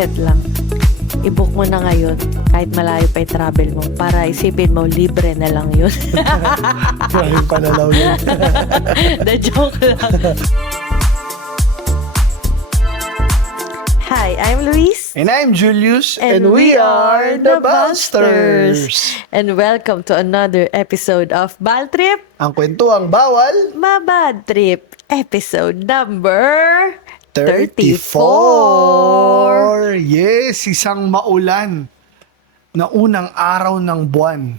mindset lang. I-book mo na ngayon kahit malayo pa yung travel mo para isipin mo libre na lang yun. Maraming panalaw yun. The joke lang. Hi, I'm Luis. And I'm Julius. And we are the Busters. And welcome to another episode of Bal Trip, Ang kwentuang bawal, Mabad Trip, episode number 34. Yes, isang maulan na unang araw ng buwan.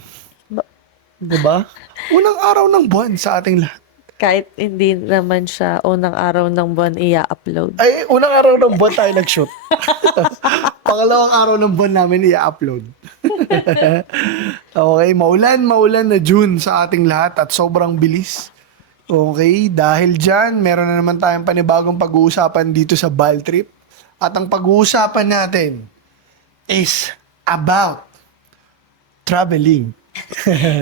Diba? Unang araw ng buwan sa ating lahat. Kahit hindi naman siya unang araw ng buwan i-upload. Ay, unang araw ng buwan tayo nag-shoot. Pangalawang araw ng buwan namin i-upload. Okay, maulan na June sa ating lahat at sobrang bilis. Okay, dahil dyan, meron na naman tayong panibagong pag-uusapan dito sa Bal Trip. At ang pag-uusapan natin is about traveling.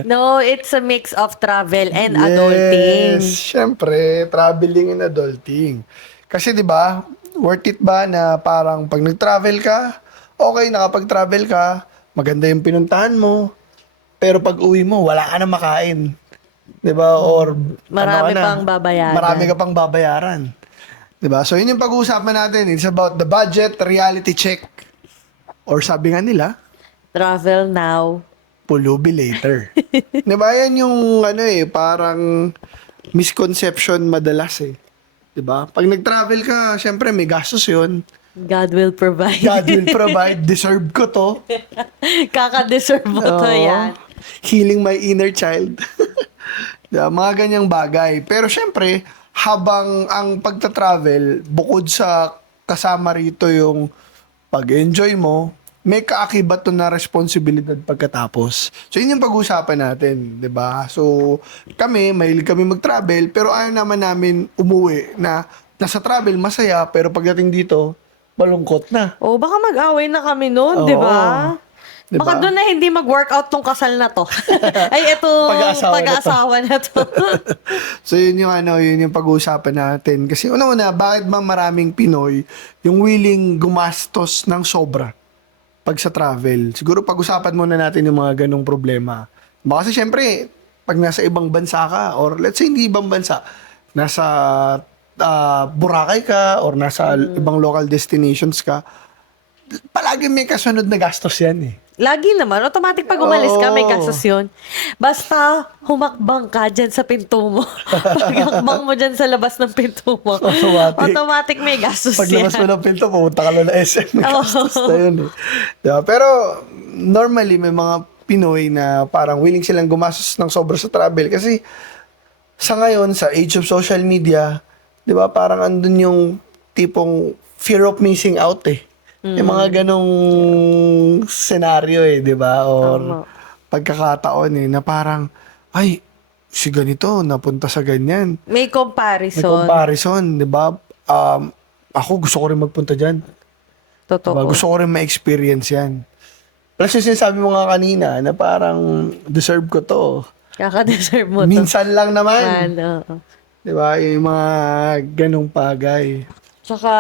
No, it's a mix of travel and adulting. Yes, syempre, traveling and adulting. Kasi 'di ba, worth it ba na parang pag nag-travel ka, okay, nakapag-travel ka, maganda yung pinuntahan mo, pero pag uwi mo, wala ka na makain. 'Di ba? Or Marami pang babayaran. Marami ka pang babayaran. 'Di ba? So yun yung pag-uusapan natin. It's about the budget reality check. Or sabi nga nila, Travel now. pulubi later. Diba yan yung parang misconception madalas eh. Diba? Pag nag-travel ka, syempre may gastos yun. God will provide. God will provide. Deserve ko to. Kaka-deserve mo to Oo. yan. Healing my inner child. Diba? Mga ganyang bagay. Pero syempre, habang ang pagta-travel, bukod sa kasama rito yung pag-enjoy mo, may kaakibat to na responsibilidad pagkatapos. So, yun yung pag-usapan natin, 'di ba? So, mahilig kami mag-travel, pero ayaw naman namin umuwi na nasa travel masaya, pero pagdating dito, malungkot na. Oh, baka mag-away na kami noon, Oo. di ba? Diba? Baka doon na hindi mag-workout tong kasal na to. Ay, ito, pag-aasawa na to. So, yun yung pag-uusapan natin. Kasi una-una, bakit ba maraming Pinoy yung willing gumastos ng sobra pag sa travel? Siguro pag-usapan muna natin yung mga ganong problema. Kasi syempre, pag nasa ibang bansa ka, or let's say hindi ibang bansa, nasa Boracay ka, or nasa ibang local destinations ka, palagi may kasunod na gastos yan eh. Lagi naman, automatic pag umalis ka, may Oo. kasos yun. Basta humakbang ka dyan sa pinto mo. Humakbang mo dyan sa labas ng pinto mo. Automatic may gastos Pag yan. labas mo ng pinto, pumunta ka lang na SM. May Oo. gastos na yun eh. Diba? Pero, normally, may mga Pinoy na parang willing silang gumastos ng sobra sa travel. Kasi, sa ngayon, sa age of social media, di ba, parang andun yung tipong fear of missing out eh. Yung mga ganong senaryo eh, di ba? Or Tama. pagkakataon eh, na parang, ay, si ganito, napunta sa ganyan. May May comparison. comparison, di ba? Ako gusto ko rin magpunta dyan. Totoo. Diba? Gusto ko rin ma-experience yan. Plus yung sinasabi mo nga kanina na parang deserve ko to. Kaka-deserve mo to. Minsan lang naman. Oo. Di ba? Yung mga ganong bagay. Tsaka,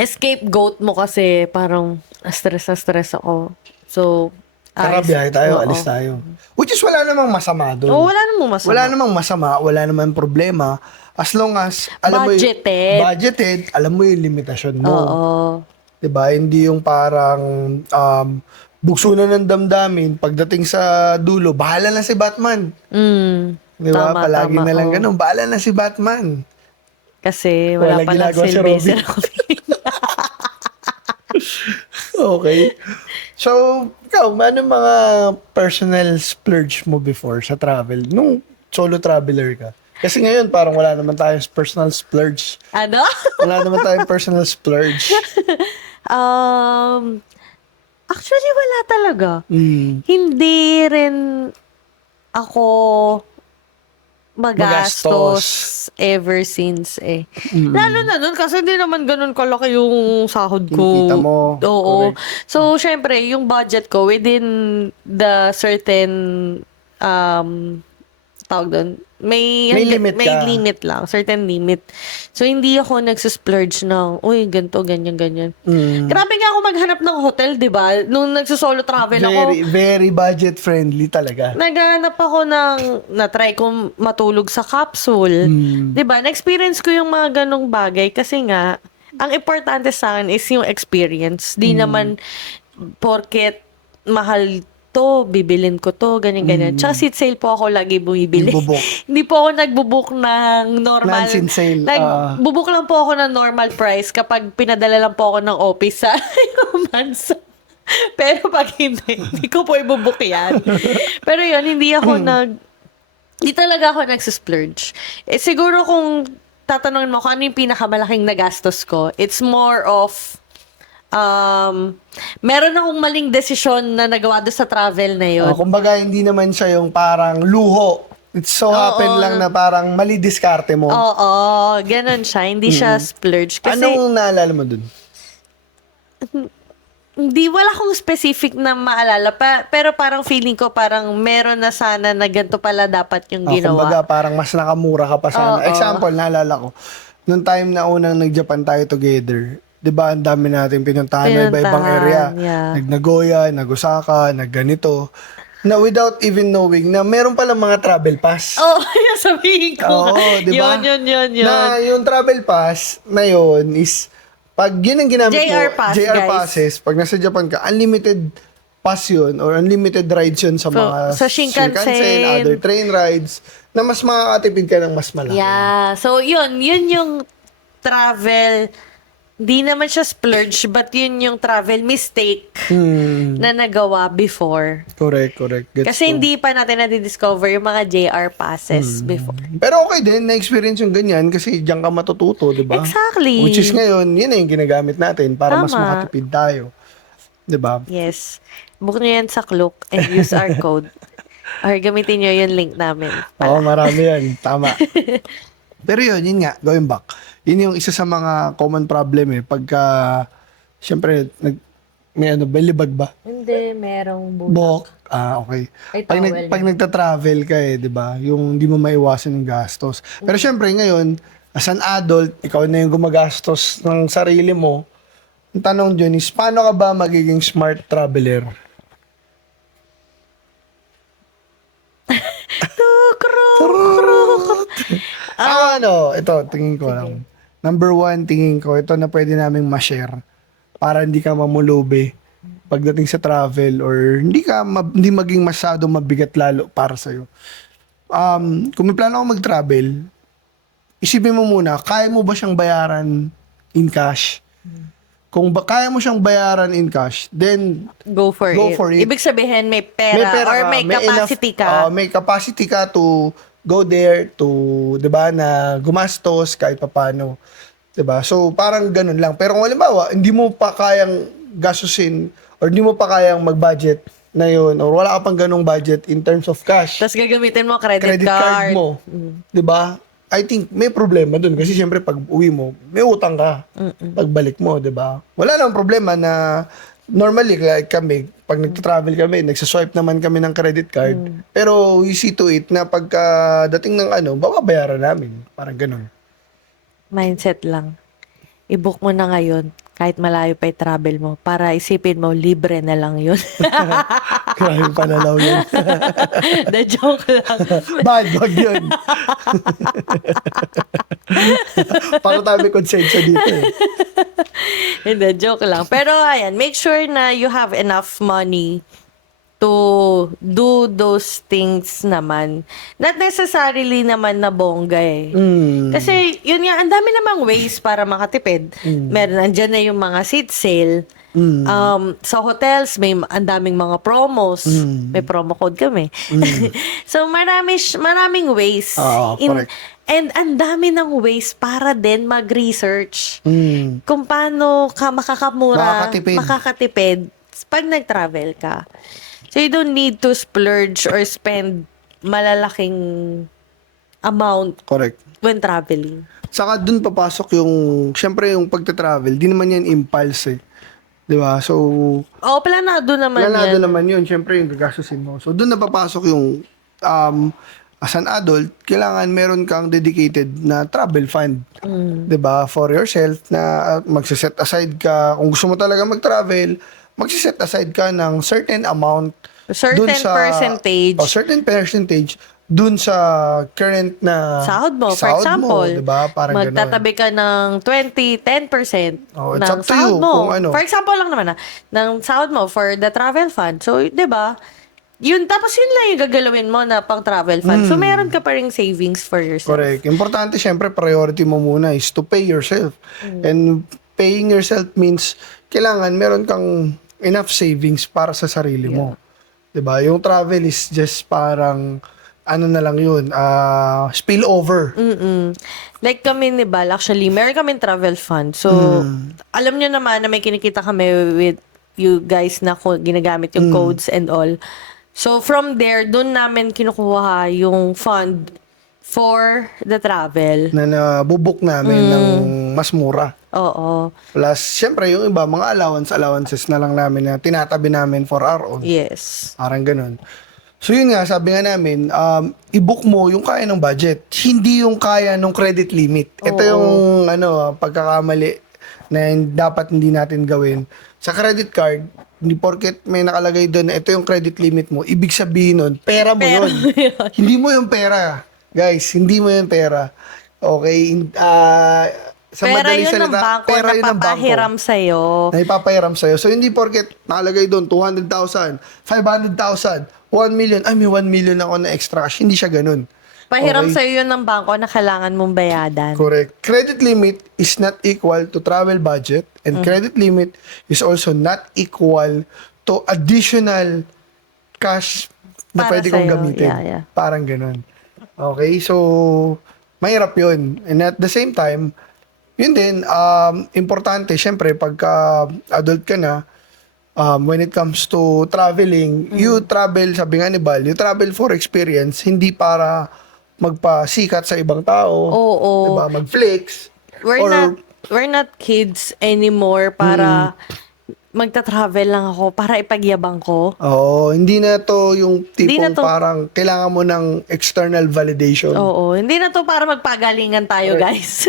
scapegoat mo kasi parang stress ako. So, Tara, biyahe tayo, Oo. alis tayo. Which is wala namang masama doon. Oo, wala namang masama. Wala namang masama, wala namang problema. As long as, alam Budgeted. mo budgeted, alam mo yung limitasyon mo. Oo. Diba? Hindi yung parang bugso na ng damdamin, pagdating sa dulo, bahala na si Batman. Diba? Tama, Palagi tama, na lang oo. ganun, bahala na si Batman. Kasi wala Walang pa lang ginagawa si silbi si Robin. Robin. Okay. So, ikaw, ano mga personal splurge mo before sa travel? Nung solo traveler ka? Kasi ngayon, parang wala naman tayong personal splurge. Ano? Wala naman tayong personal splurge. Actually, wala talaga. Mm. Hindi rin ako magastos ever since eh. Lalo na nun kasi hindi naman ganun kalaki yung sahod ko. Kinikita mo. Oo. Correct. So, syempre, yung budget ko within the certain tawag doon, May limit may ka. limit lang, certain limit. So, hindi ako nagsisplurge ng, uy, ganito, ganyan, ganyan. Grabe nga ako maghanap ng hotel, di ba? Nung nagsosolo travel ako, Very, very budget friendly talaga. naghahanap ako na-try kong matulog sa capsule. Di ba? Na-experience ko yung mga ganong bagay kasi nga, ang importante sa akin is yung experience. Di naman porket mahal to, bibilin ko to, ganyan-ganyan. Tsaka seat sale po ako lagi bumibili. Bubuk. Hindi po ako nagbubuk ng normal. Non-seat sale, Nagbubuk lang po ako ng normal price kapag pinadala lang po ako ng office sa Mansa. Pero pag hindi ko po ibubuk yan. Pero yun, hindi talaga ako nagsisplurge. Eh, siguro kung tatanungin mo kung ano yung pinakamalaking nagastos ko, it's more of meron akong maling desisyon na nagawa doon sa travel na yun. Kumbaga, hindi naman siya yung parang luho. It so happen lang na parang mali diskarte mo. Oo, ganun siya. Hindi siya splurge. Kasi Anong naalala mo dun? wala akong specific na maalala. Pero parang feeling ko parang meron na sana na ganito pala dapat yung ginawa. Kumbaga, parang mas nakamura ka pa sana. Example, naalala ko. Nung time na unang nag-Japan tayo together, di ba, ang dami natin pinuntahan na iba-ibang area. Yeah. Nag-Nagoya, nag-Osaka, nag-ganito. Na without even knowing na meron palang mga travel pass. Oh, sabihin ko. Oo, di ba? Yun. Na yung travel pass na yun is, pag yun ang ginamit JR mo, pass, JR guys. passes, pag nasa Japan ka, unlimited pass yun or unlimited rides yun sa mga sa Shinkansen. other train rides, na mas makakatipid ka ng mas malaki. Yeah. So, yun yung travel. Di naman siya splurge, but yun yung travel mistake na nagawa before. Correct. Gets Kasi ko. hindi pa natin na-discover yung mga JR passes before. Pero okay din, na-experience yung ganyan kasi diyan ka matututo, di ba? Exactly. Which is ngayon, yun na yung ginagamit natin para mas Tama. makatipid tayo. Di ba? Yes. Book nyo yan sa Klook and use our code. Or gamitin nyo yung link namin. Oo, marami yan. Tama. Pero yun nga, going back. Yun yung isa sa mga common problem eh. Pagka, syempre, may belibag ba? Hindi, merong Bok. Okay. Ay, Pag, towel pag nagta-travel ka di ba? Yung hindi mo maiwasan yung gastos. Pero syempre ngayon, as an adult, ikaw na yung gumagastos ng sarili mo. Ang tanong dyan is, paano ka ba magiging smart traveler? Ito, tingin ko lang. Number one, tingin ko, ito na pwede naming ma-share para hindi ka mamulubi pagdating sa travel or hindi maging masyado mabigat lalo para sa'yo. Kung may plano ka mag-travel, isipin mo muna, kaya mo ba siyang bayaran in cash? Kung kaya mo siyang bayaran in cash, then Go for it. Ibig sabihin, may pera or ka, may capacity enough, ka. may capacity ka to go there to, 'di ba, na gumastos kahit papaano. 'Di ba? So parang ganun lang. Pero kung halimbawa, hindi mo pa kayang gastusin or hindi mo pa kayang mag-budget na yun or wala ka pang ganung budget in terms of cash, Tapos gagamitin mo credit card card. mo, 'di ba? I think may problema dun kasi syempre pag uwi mo, may utang ka. Pagbalik mo, 'di ba? Wala namang problema na normally like kami, pag nagta-travel kami, nagsaswipe naman kami ng credit card. Pero we see to it na pagka dating ng bababayaran namin. Parang ganun. Mindset lang. I-book mo na ngayon kahit malayo pa yung travel mo para isipin mo libre na lang yun. Grabe panalaw yun. The joke lang. Bad, wag yun. Para tayo may konsensya dito eh. Hindi, joke lang. Pero ayan, make sure na you have enough money to do those things naman. Not necessarily naman na bongga eh. Kasi yun nga, ang dami namang ways para makatipid. Meron, andyan na yung mga seat sale. Sa hotels, may ang daming mga promos. May promo code kami. So, maraming ways. Oo, correct. And ang dami ng ways para din mag-research kung paano ka makakatipid pag nag-travel ka. So, you don't need to splurge or spend malalaking amount Correct. when traveling. Saka dun papasok yung, syempre yung pagta-travel, di naman yan impulse eh. Di ba? So, Planado naman planado yan. naman yun. Syempre yung gagastusin mo. So, dun napapasok yung as an adult, kailangan meron kang dedicated na travel fund. 'Di ba? For yourself na magse-set aside ka kung gusto mo talaga mag-travel, magse-set aside ka ng certain amount Certain percentage. certain percentage dun sa current na Sahod mo, for sahod example, mo, 'di ba? Parang gano'n. magtatabi ka ng 10% Oh, it's ng up to sahod you mo. kung ano. For example lang naman ng sahod mo for the travel fund. So, 'di ba? Yun, tapos yun lang yung gagalawin mo na pang travel fund. So, meron ka pa ring savings for yourself. Correct. Importante, syempre, priority mo muna is to pay yourself. And paying yourself means, kailangan meron kang enough savings para sa sarili mo. 'Di ba? Yung travel is just parang, ano na lang yun, spillover. Like kami ni Bal, actually, meron kami travel fund. So, alam nyo naman na may kinikita kami with you guys na ginagamit yung codes and all. So, from there, dun namin kinukuha yung fund for the travel. Na nabubuk namin ng mas mura. Oo. Plus, syempre, yung iba, mga allowances na lang namin na tinatabi namin for our own. Yes. Parang ganun. So yun nga, sabi nga namin, i-book mo yung kaya ng budget. Hindi yung kaya ng credit limit. Ito yung pagkakamali na dapat hindi natin gawin. Sa credit card, hindi porket may nakalagay doon na ito yung credit limit mo, ibig sabihin nun, pera mo Pera yun. mo yun. Hindi mo yung pera. Guys, hindi mo yung pera. Okay? Sa Pera madaling yun ng salita, bangko pera na yun ng bangko papahiram sa'yo. na ipapahiram sa'yo. So, hindi porket nakalagay doon 200,000, 500,000, 1 million. Ay, may 1 million ako na extra cash. Hindi siya ganun. Pahiram Okay? sa'yo yun ng bangko na kailangan mong bayadan. Correct. Credit limit is not equal to travel budget and credit limit is also not equal to additional cash na Para pwede kong sa'yo. gamitin. Yeah. Parang ganun. Okay? So, mahirap yun. And at the same time, yun din, importante, syempre, pagka adult ka na, when it comes to traveling, you travel, sabi nga ni Bal, you travel for experience, hindi para magpasikat sa ibang tao. Oo. Diba? Mag-flex. We're not kids anymore para magta-travel lang ako para ipagyabang ko. Oo, hindi na to yung Hindi tipong na to- parang kailangan mo ng external validation. Oo, hindi na to para magpagalingan tayo, guys.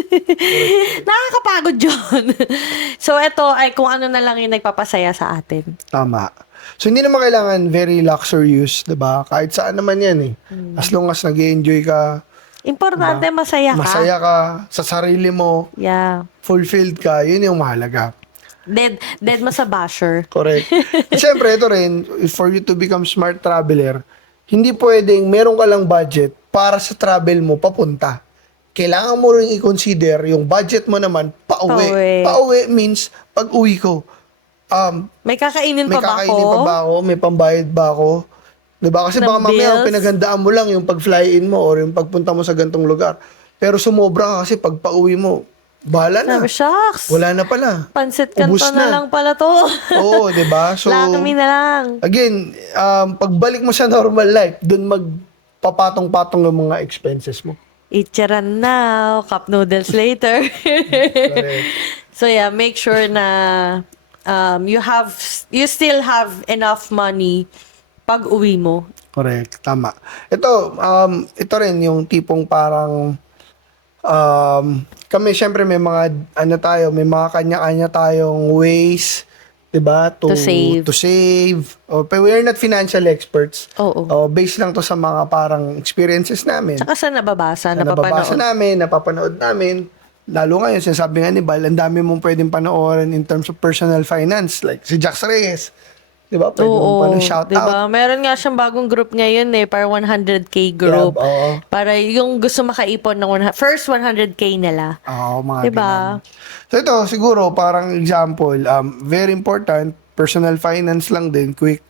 Nakakapagod yun. So, ito ay kung ano na lang yung nagpapasaya sa atin. Tama. So, hindi naman kailangan very luxurious, diba? Kahit saan naman yan eh. As long as nag-enjoy ka, Importante, masaya ka. masaya ka sa sarili mo, Yeah. fulfilled ka, yun yung mahalaga. Dead mo sa basher. Correct. Siyempre, ito rin, for you to become smart traveler, hindi pwedeng meron ka lang budget para sa travel mo papunta. Kailangan mo rin i-consider yung budget mo naman pauwi. Pauwi. Pauwi means pag uwi ko, May kakainin may pa ba kakainin pa ba ako? May pambayad ba ako? Diba? Kasi Ng baka mamaya bills? pinaghandaan mo lang yung pag-fly-in mo or yung pagpunta mo sa gantong lugar. Pero sumobra ka kasi pag pauwi mo, bahala na. Sabi, shucks. Wala na pala. Pansit Ubus kanto na lang pala to. Oo, diba? So, Lakami na lang. again, pagbalik mo sa normal life, dun magpapatong-patong yung mga expenses mo. Itcharan now, cup noodles later. Correct. So yeah, make sure na you still have enough money pag uwi mo. Correct. Tama. Ito rin yung tipong parang kami syempre may mga may mga kanya-kanya tayong ways, 'di ba? To save. To save. Pero we are not financial experts. Oo. Based lang to sa mga parang experiences namin. Tsaka sa nababasa, Na nababasa napapanood. napapanood namin. Lalo ngayon, sinasabi nga ni Bal, ang dami mong pwedeng panoorin in terms of personal finance. Like si Jax Reyes. Di ba? Pwede mong shout out. Diba? Meron nga siyang bagong group ngayon para 100K group. Yeah, oo. Para yung gusto makaipon ng first 100K nila. Oo, mga Diba? ganun. So ito, siguro, parang example, very important, personal finance lang din, quick.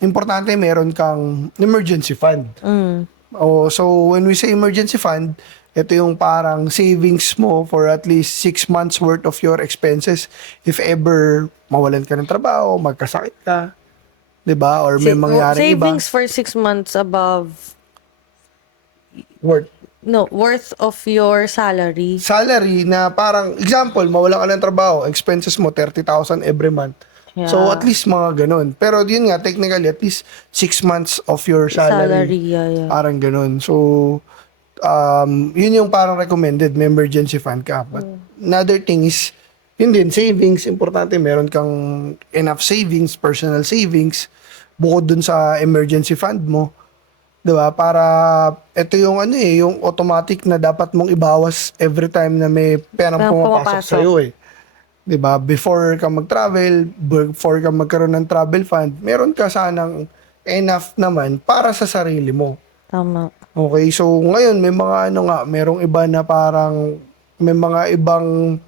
Importante, meron kang emergency fund. So, when we say emergency fund, ito yung parang savings mo for at least 6 months worth of your expenses. If ever mawalan ka ng trabaho, magkasakit ka, 'di ba? Or may mangyaring iba. Savings for 6 months above worth of your salary. Salary na parang, example, mawalan ka ng trabaho, expenses mo 30,000 every month. Yeah. So, at least mga ganun. Pero yun nga, technically, at least 6 months of your salary. Yeah. Parang ganun. So, yun yung parang recommended, may emergency fund ka. But another thing is, yun din, savings, importante, meron kang enough savings, personal savings, bukod dun sa emergency fund mo. 'Di ba? Para, ito yung yung automatic na dapat mong ibawas every time na may perang Perang pumapasok pumapasok. sa'yo 'Di ba? Before ka mag-travel, before ka magkaroon ng travel fund, meron ka sanang enough naman para sa sarili mo. Tama. Okay, so ngayon may mga merong iba na parang may mga ibang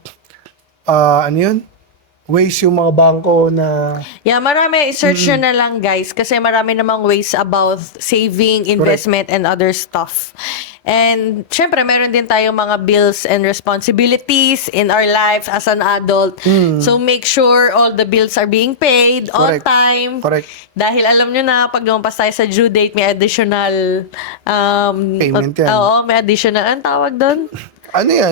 ways yung mga bangko na Yeah, marami. I-search nyo na lang, guys. Kasi marami namang ways about saving, investment, and other stuff. And, syempre, meron din tayong mga bills and responsibilities in our life as an adult. So, make sure all the bills are being paid on Correct. time. Correct. Dahil alam nyo na, pag lumampas tayo sa due date, may additional... Payment yan. Oo, may additional... Anong tawag doon?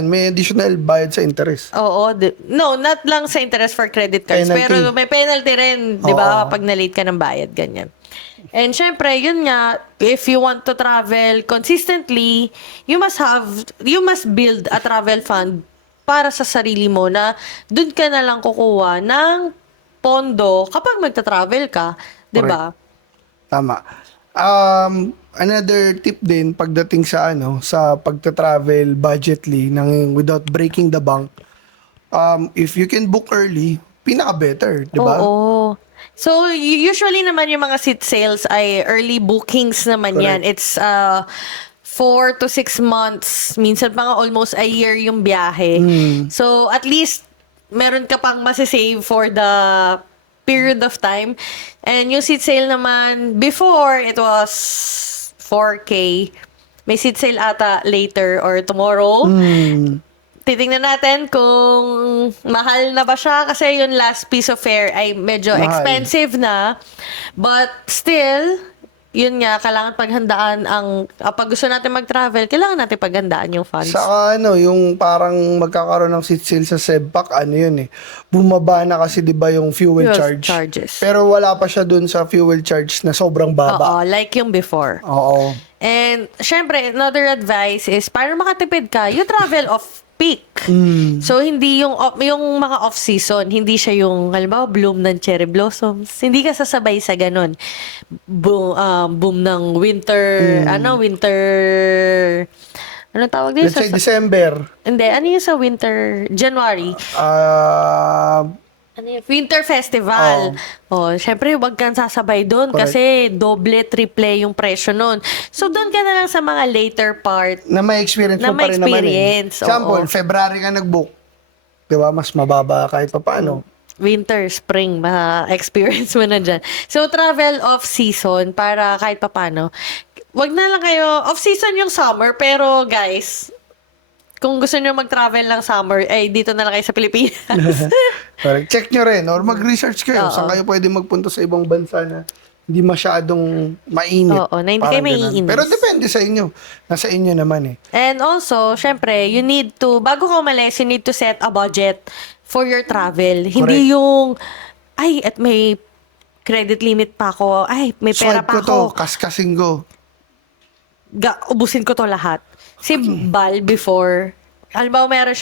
may additional bayad sa interest. Oo. No, not lang sa interest for credit cards. Penalty. Pero may penalty rin, di ba? Oo. Pag na-late ka ng bayad, ganyan. And syempre, yun nga, if you want to travel consistently, you must build a travel fund para sa sarili mo na dun ka na lang kukuha ng pondo kapag magta-travel ka. Di ba? Tama. Another tip din pagdating sa sa pagta-travel budgetly without breaking the bank. If you can book early, pinaka-better, 'di ba? Oo. So, usually naman yung mga seat sales ay early bookings naman yan. Correct. It's 4 to 6 months. Minsan pa nga almost a year yung biyahe. So, at least, meron ka pang masisave for the period of time. And yung seat sale naman, before, it was 4K. May seat sale ata later or tomorrow. Titingnan natin kung mahal na ba siya kasi yung last piece of fare ay medyo Mahal. expensive na. But still, yun nga, kailangan paghandaan pag gusto natin mag-travel, kailangan natin paghandaan yung funds. Saka yung parang magkakaroon ng seat sale sa Sebpak, bumaba na kasi 'di ba yung fuel Fuel charge. charges. Pero wala pa siya dun sa fuel charge na sobrang baba. Oo, like yung before. Oo. And, syempre, another advice is, para makatipid ka, you travel off-peak. So, hindi yung mga off-season, hindi siya yung, halimbawa, bloom ng cherry blossoms. Hindi ka sasabay sa ganun. Boom ng winter, anong tawag din? Let's say December. Hindi, ano yung sa winter? January. Ano yun? Winter Festival. Syempre, huwag kang sasabay doon kasi doble, triple yung presyo nun. So, doon ka na lang sa mga later part. Na may experience Na mo pa may rin naman experience, Example, oo. February ka nag-book. 'Di ba? Mas mababa kahit pa paano. Winter, spring, ma-experience mo na dyan. So, travel off-season para kahit papano. Wag na lang kayo, off-season yung summer, pero guys, kung gusto nyo mag-travel ng summer, dito na lang kayo sa Pilipinas. Correct. Check nyo rin or mag-research kayo. Oo. Saan kayo pwede magpunta sa ibang bansa na hindi masyadong mainit. Oo, na hindi Parang kayo ganun. maiinis. Pero depende sa inyo. Nasa inyo naman And also, syempre, you need to, bago ka umalis, you need to set a budget for your travel. Hindi yung, at may credit limit pa ako. May pera Swipe pa ko to, ako. kaskasing go. Ubusin ko to lahat. Si Bal before, halimbawa meron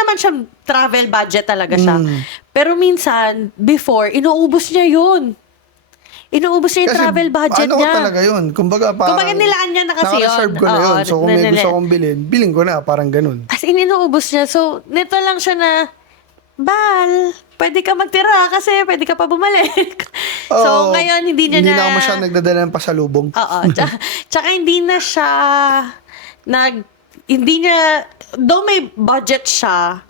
naman siyang travel budget talaga siya. Pero minsan, before, inuubos niya yun. Inuubos niya yung travel budget ano niya. ko talaga yun? Kumbaga nilaan niya na kasi yun. naka-reserve ko na yun. Oo, So kung may gusto kong bilhin ko na. Parang ganun. As in, inuubos niya. So, nito lang siya na, Bal, pwede ka magtira kasi pwede ka pa bumalik. So, Oo, ngayon, hindi niya Hindi na... na ako masyadong nagdadala ng pasalubong. Oo. Tsaka hindi na siya hindi niya, though may budget siya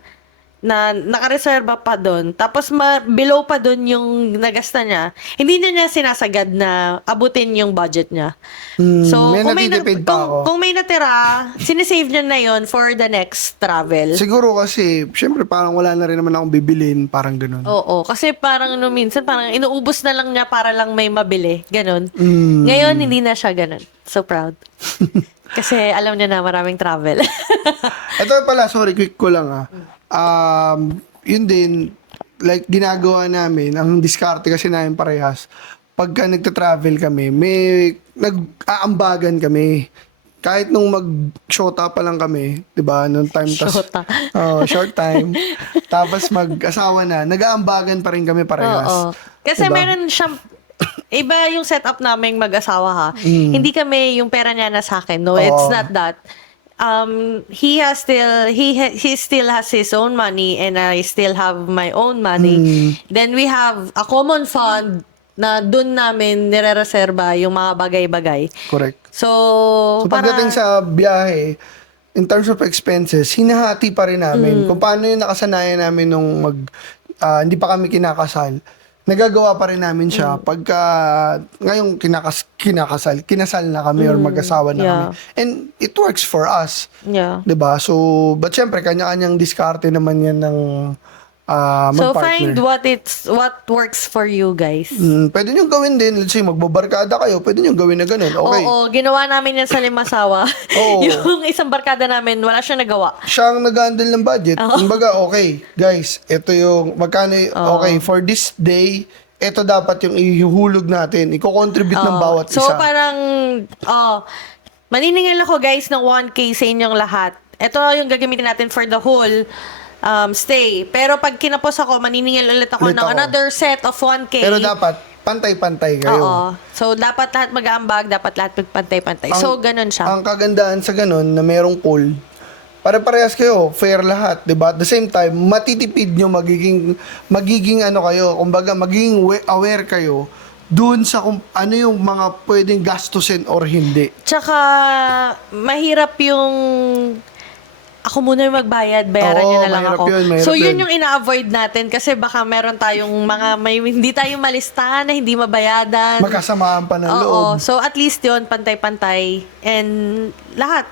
na nakareserba pa doon, tapos below pa doon yung nagasta niya, hindi niya sinasagad na abutin yung budget niya. So, may natitipid pa ako. kung may natira, sinisave niya na yon for the next travel. Siguro kasi, syempre parang wala na rin naman akong bibilin. Parang ganun. Oo, kasi parang minsan parang inuubos na lang niya para lang may mabili. Ganon. Ngayon, hindi na siya ganon. So proud. Kasi alam niya na maraming travel. Ito pala, sorry, quick ko lang Yun din, like ginagawa namin, ang diskarte kasi namin parehas, pagka nagta-travel kami, may nag-aambagan kami. Kahit nung mag-shota pa lang kami, 'di ba? Nung time Shota. short time. Tapos mag-asawa na, nag-aambagan pa rin kami parehas. Oo. Kasi Diba? meron siyang iba yung setup naming mag-asawa ha. Hindi kami yung pera niya na sa akin. No, it's Oo. not that. He still has his own money and I still have my own money. Then we have a common fund na dun namin nire-reserva yung mga bagay-bagay. Correct. So, So pagdating sa biyahe, in terms of expenses, hinahati pa rin namin. Kung paano yung nakasanayan namin nung hindi pa kami kinakasal, nagagawa pa rin namin siya pagka ngayong kinasal na kami or mag-asawa na kami. And it works for us. yeah. 'Di ba? So, but syempre kanya-kanyang diskarte naman 'yan ng So mag-partner. find what works for you guys. Pwede nyo gawin din. Let's say, magbabarkada kayo. Pwede nyo gawin na ganun. Okay. Oo, ginawa namin yan sa Limasawa. Oo. Yung isang barkada namin, wala siya nagawa. Siya ang nag-handle ng budget. Kumbaga, okay, guys, ito yung, magkano, okay, for this day, ito dapat yung ihuhulog natin. Iko-contribute ng bawat So isa. parang, maniningil ako guys ng 1K sa inyong lahat. Ito yung gagamitin natin for the whole stay. Pero pag kinapos ako, maniningil ulit ako Ulit ng ako. another set of 1K. Pero dapat, pantay-pantay kayo. Oo. So, dapat lahat mag-aambag, dapat lahat magpantay-pantay. So, ganun siya. Ang kagandahan sa ganun, na merong pool, pare-parehas kayo, fair lahat, 'di ba? At the same time, matitipid nyo, magiging ano kayo, kumbaga magiging aware kayo doon sa kung ano yung mga pwedeng gastusin or hindi. Tsaka, mahirap yung ako muna yung magbayad, bayaran Oo, niyo na lang mahirap ako. yun, mahirap So, yun yun. yung ina-avoid natin kasi baka meron tayong hindi tayo malistahan na hindi mabayadan. Magkasamaan pa ng loob. Oo. So, at least yun, pantay-pantay. And lahat,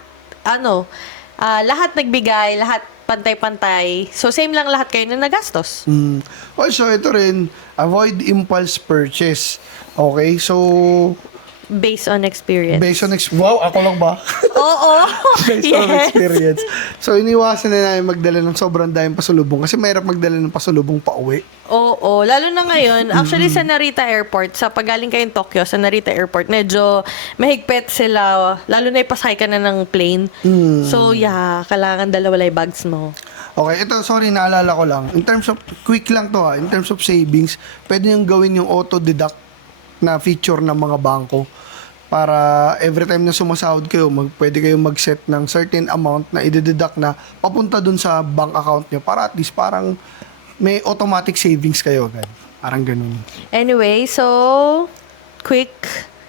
lahat nagbigay, lahat pantay-pantay. So, same lang lahat kayo na nagastos. Also, ito rin, avoid impulse purchase. Okay? So, Based on experience. based on wow, ako lang ba? Oo. Based on experience. So, iniwasan na namin magdala ng sobrang daming pasulubong kasi mahirap magdala ng pasulubong pa uwi. Oo, lalo na ngayon, actually sa Narita Airport, sa pagaling kayong Tokyo, sa Narita Airport, medyo mahigpit sila, lalo na ipasakay ka na ng plane. So, yeah, kailangan dalawa bags mo. Okay, ito, sorry, naalala ko lang. In terms of, quick lang to in terms of savings, pwede nyo gawin yung auto-deduct na feature ng mga bangko. Para every time na sumasahod kayo, pwede kayong mag-set ng certain amount na i-deduct na papunta dun sa bank account nyo para at least parang may automatic savings kayo. Parang ganun. Anyway, so, quick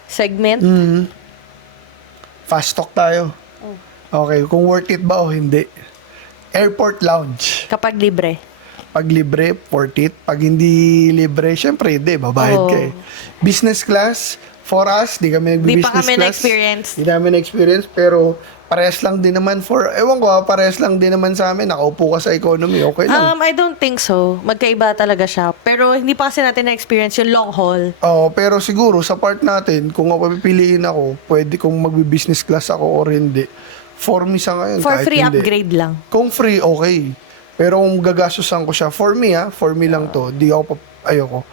segment. Fast talk tayo. Okay, kung worth it ba o hindi. Airport lounge. Kapag libre. Pag libre, worth it. Pag hindi libre, syempre hindi, babayad ka eh. Business class, for us, di kami Di nag-business pa kami class. na-experience. Di namin na-experience, pero parehas lang din naman parehas lang din naman sa amin. Nakaupo ka sa economy, okay lang. I don't think so. Magkaiba talaga siya. Pero hindi pa kasi natin na-experience yung long haul. Oo, pero siguro sa part natin, kung papipiliin ako, pwede kong magbi-business class ako or hindi. For me sa ngayon, For kahit free hindi. upgrade lang. Kung free, okay. Pero kung gagastusan ko siya, for me lang to, ayoko.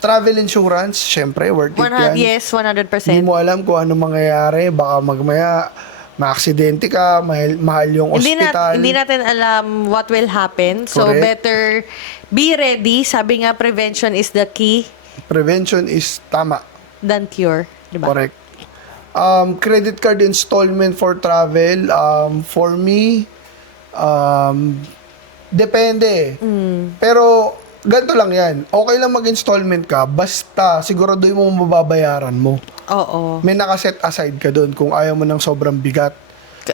Travel insurance, syempre, worth it yan. Yes, 100%. Hindi mo alam kung ano mangyayari, baka magmaya, ma-aksidente ka, mahal yung ospital. Hindi natin alam what will happen. So, Correct. better be ready. Sabi nga, prevention is the key Prevention is tama. than cure. Diba? Correct. Credit card installment for travel, for me, depende. Pero, ganito lang yan. Okay lang mag-installment ka, basta siguraduhin mo mababayaran mo. Oo. May nakaset aside ka doon kung ayaw mo ng sobrang bigat.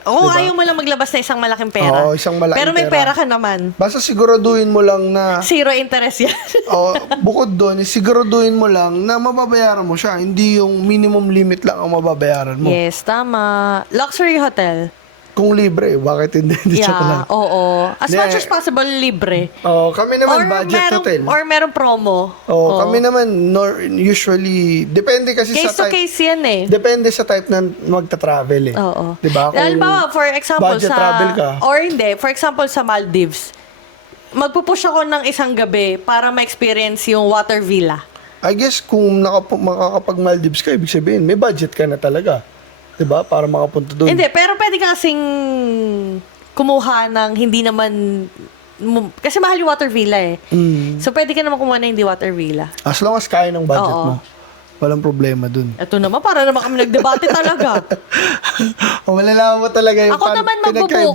Oo, Diba? ayaw mo lang maglabas na isang malaking pera. Oo, isang malaking Pero may pera. pera ka naman. Basta siguraduhin mo lang na Zero interest yan. bukod doon, siguraduhin mo lang na mababayaran mo siya. Hindi yung minimum limit lang ang mababayaran mo. Yes, tama. Luxury hotel. Kung libre, bakit hindi? Hindi siya lang. Yeah, oo. As Hindi. much as possible, libre. Kami naman budget hotel. Or merong promo. Kami naman usually, depende kasi Case to sa type. case yan eh. Depende sa type na magta-travel eh. Oo. 'Di ba? Kung Halimbawa, for example, budget sa... travel ka. Or hindi, for example, sa Maldives. magpupush ako ng isang gabi para ma-experience yung water villa. I guess kung makakapag-Maldives ka, ibig sabihin, may budget ka na talaga. 'Di ba? Para makapunta doon. Hindi, pero pwede ka kasing kumuha ng hindi naman... Kasi mahal yung water villa eh. So, pwede ka naman kumuha ng hindi water villa. As long as kaya ng budget Oo. mo. Walang problema dun. Ito naman, para naman kami nagdebate talaga. Malalaman mo talaga yung Ako naman magbubuk.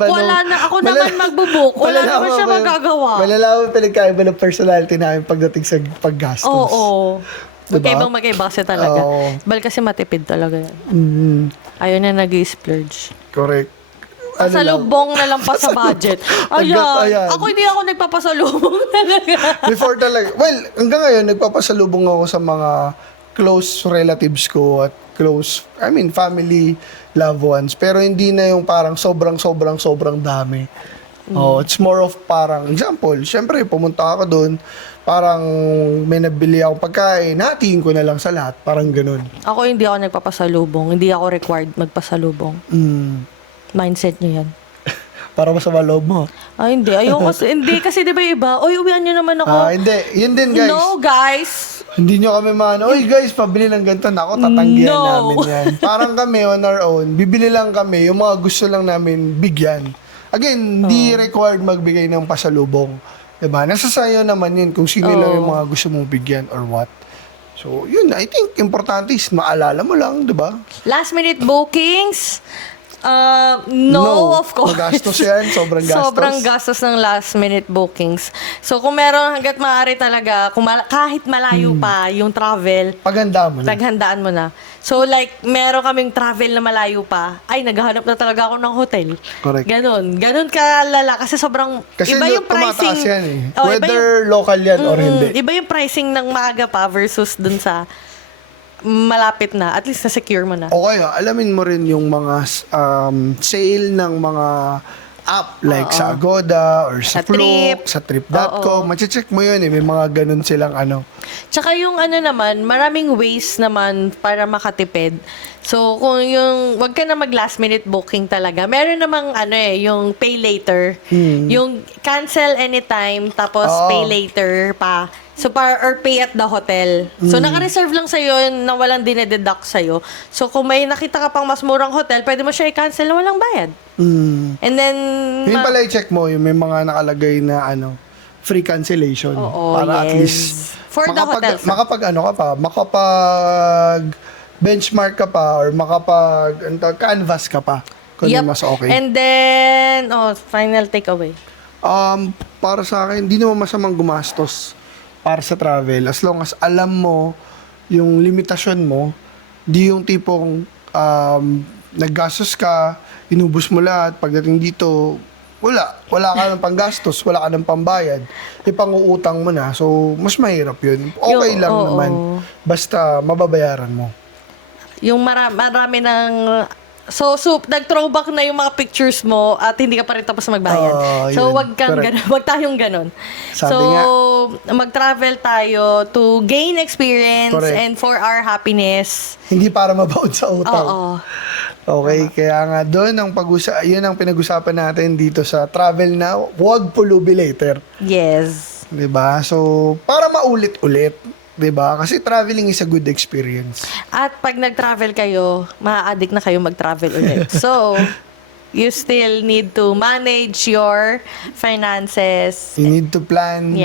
Ako naman magbubuk. Wala naman siya magagawa. Malalaman mo pinagkaiba ng personality namin pagdating sa paggastos. Oo. Diba? Magkaibang kasi talaga. Oo. Bal kasi matipid talaga yan. Mhm. Ayaw na nag-splurge. Correct. Ano lang? Pasalubong na lang pa sa budget. Ayan. Ako hindi ako nagpapasalubong talaga. Before talaga. Well, hanggang ngayon, nagpapasalubong ako sa mga close relatives ko at family, loved ones. Pero hindi na yung parang sobrang dami. Oh, it's more of parang, example, syempre, pumunta ako doon, parang may nabili akong pagkain, hatiin ko na lang sa lahat, parang ganun. Ako hindi ako nagpapasalubong. Hindi ako required magpasalubong. Mindset niyo yan. Para masama loob mo. Ay, hindi. Ayoko kasi, hindi kasi di ba iba? Oy, uwian niyo naman ako. Hindi. Yun din, guys. No, guys. Hindi nyo kami oy guys, pabili ng ganito. Nako, tatanggihan No. namin yan. Parang kami on our own, bibili lang kami yung mga gusto lang namin bigyan. Again, hindi required magbigay ng pasalubong. Diba? Nasa sayo naman yun kung sino lang yung mga gusto mong bigyan or what. So, yun, I think importante is maalala mo lang, diba? Last minute bookings. No, of course. Magastos yan, sobrang gastos. Sobrang gastos ng last minute bookings. So, kung meron hanggat maaari talaga, kahit malayo pa yung travel, paghandaan mo na. So, like, meron kaming travel na malayo pa, ay, naghahanap na talaga ako ng hotel. Correct. Ganon kalala. Kasi sobrang, Kasi iba yung pricing. tumataas yan eh. Oh, Whether local yan or hindi. Iba yung pricing ng maaga pa versus dun sa malapit na. At least na-secure mo na. Okay, alamin mo rin yung mga sale ng mga app like sa Agoda or sa Klook, sa Trip.com. Mache-check mo yun eh. May mga ganun silang Tsaka yung naman, maraming ways naman para makatipid. So, kung wag ka na mag last minute booking talaga. Meron namang yung pay later. Yung cancel anytime, tapos pay later pa. So, or pay at the hotel. So, naka-reserve lang sa'yo na walang dinededuct sa'yo. So, kung may nakita ka pang mas murang hotel, pwede mo siya i-cancel na walang bayad. And then... Yun pala i-check mo, yung may mga nakalagay na free cancellation. Para at least... For the hotels. Makapag benchmark ka pa or canvas ka pa. Kung mas okay. And then, final takeaway. Para sa akin, hindi naman masamang gumastos para sa travel. As long as alam mo yung limitasyon mo, di yung tipong naggastos ka, inubos mo lahat, pagdating dito, wala ka ng panggastos, wala ka ng pambayad, ipang-uutang mo na. So, mas mahirap yun. Okay lang naman. Basta mababayaran mo. Yung marami ng... So, nag-throwback na yung mga pictures mo at hindi ka pa rin tapos magbayad. So, wag tayong ganun. Sabi nga, mag-travel tayo to gain experience and for our happiness. Hindi para mabaon sa utang. Oo. Okay, kaya nga doon yun ang pinag-usapan natin dito sa Travel Now. Huwag pulubi later. Yes. 'Di ba? So, para maulit-ulit. 'Di ba? Kasi traveling is a good experience. At pag nag-travel kayo, maa-addict na kayo mag-travel ulit. So, you still need to manage your finances. You need to plan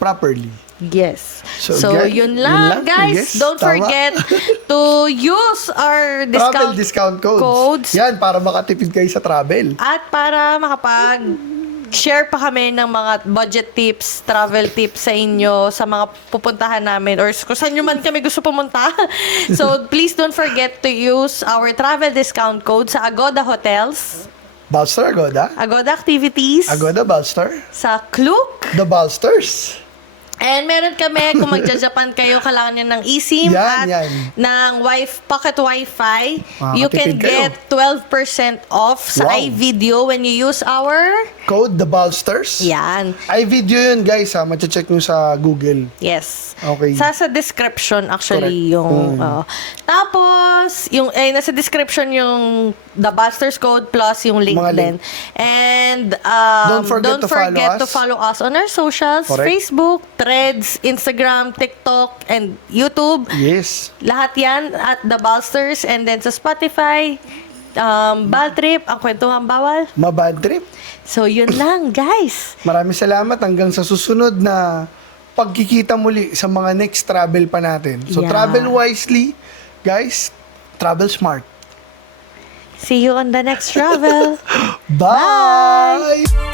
properly. Yes. So, yun lang, guys. Don't forget to use our travel discount codes. Yan, para makatipid kayo sa travel. At para share pa kami ng mga budget tips, travel tips sa inyo, sa mga pupuntahan namin, or kung saan nyo man kami gusto pumunta. So, please don't forget to use our travel discount code sa Agoda Hotels, Balstar Agoda, Agoda Activities, Agoda Balstar, sa Klook, The Balsters. And meron kami, kung magja-Japan kayo, kailangan nyo ng eSIM ng pocket Wi-Fi. You can get 12% off sa iVideo when you use our code, The Balsters. Yan. iVideo yun, guys. Mache-check nyo sa Google. Yes. Okay. Sa description, actually, yung... Tapos, yung, nasa description yung The Busters Code plus yung link Mga din. link. And, Don't forget to follow us on our socials, Correct. Facebook, Threads, Instagram, TikTok, and YouTube. Yes. Lahat yan at The Busters. And then sa Spotify, Bad Trip, ang kwentuhan bawal. Mabad trip. So, yun lang, guys. Maraming salamat hanggang sa susunod na pagkikita muli sa mga next travel pa natin. So, Yeah. travel wisely, guys. Travel smart. See you on the next travel. Bye!